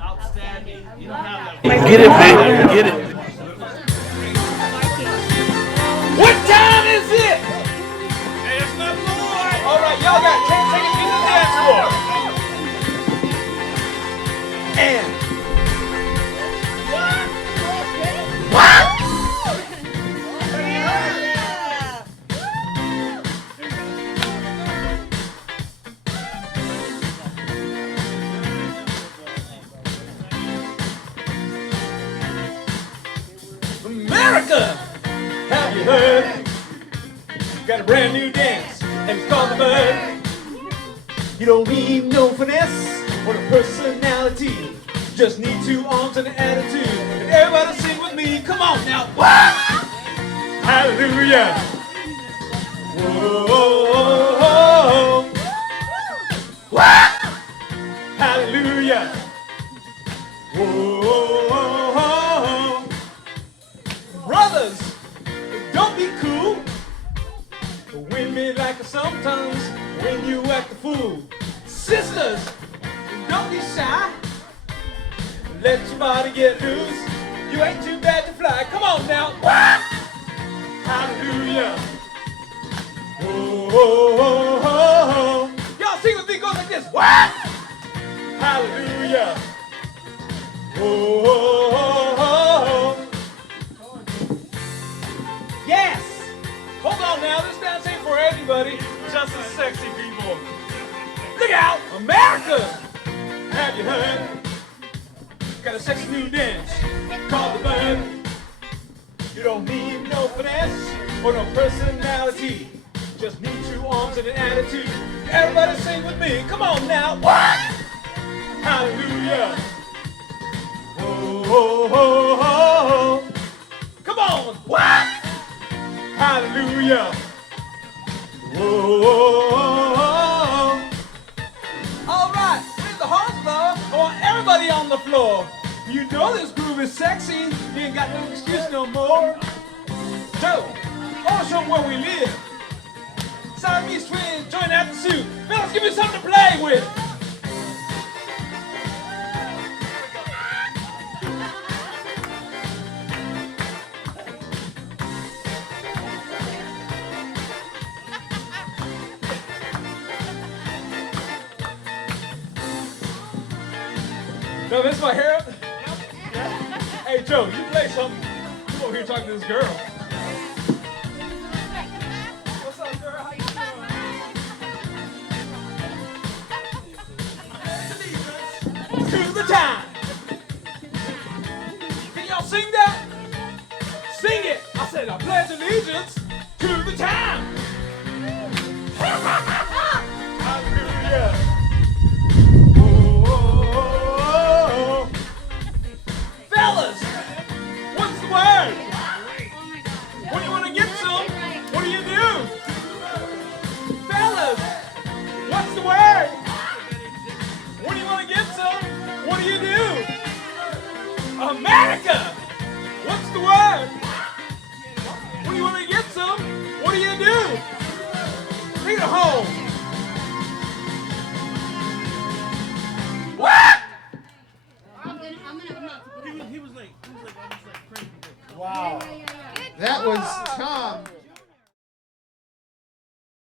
Outstanding. You don't have that. Get it, man. Get it. What time is it? Hey, it's my boy. All right, y'all got 10 seconds to the dance floor. And America, have you heard? Got a brand new dance, and it's called the bird. You don't need no finesse or no personality. Just need two arms and an attitude. And everybody sing with me. Come on now. What? Hallelujah. Whoa. What? Hallelujah. Whoa. Brothers, don't be cool. Win me like sometimes when you act a fool. Sisters, don't be shy. Let your body get loose. You ain't too bad to fly. Come on now. What? Hallelujah. Whoa. Y'all sing with me. Go like this. What? Hallelujah. Whoa. Yes. Hold on now. This dance ain't for everybody. Just the sexy people. Look out, America. Have you heard? Got a sexy new dance called the bird. You don't need no finesse or no personality. Just need two arms and an attitude. Everybody sing with me. Come on now. What? Hallelujah. Whoa. Come on. What? Hallelujah. Whoa. All right. Raise the hearts, love. I want everybody on the floor. You know this groove is sexy. You ain't got no excuse no more. So, I want to show them where we live. Siamese twins, join at the suit. Fellas, give me something to play with. No, this is my hair up? Hey, Joe, you play something. I'm over here talking to this girl. What's up, girl? How you doing? To the time. Can y'all sing that? Sing it. I said I pledge allegiance to the time. Hallelujah. Fellas, what's the word? When you want to get some, what do you do? Fellas, what's the word? When you want to get some, what do you do? America, what's the word? When you want to get some, what do you do? Take it home.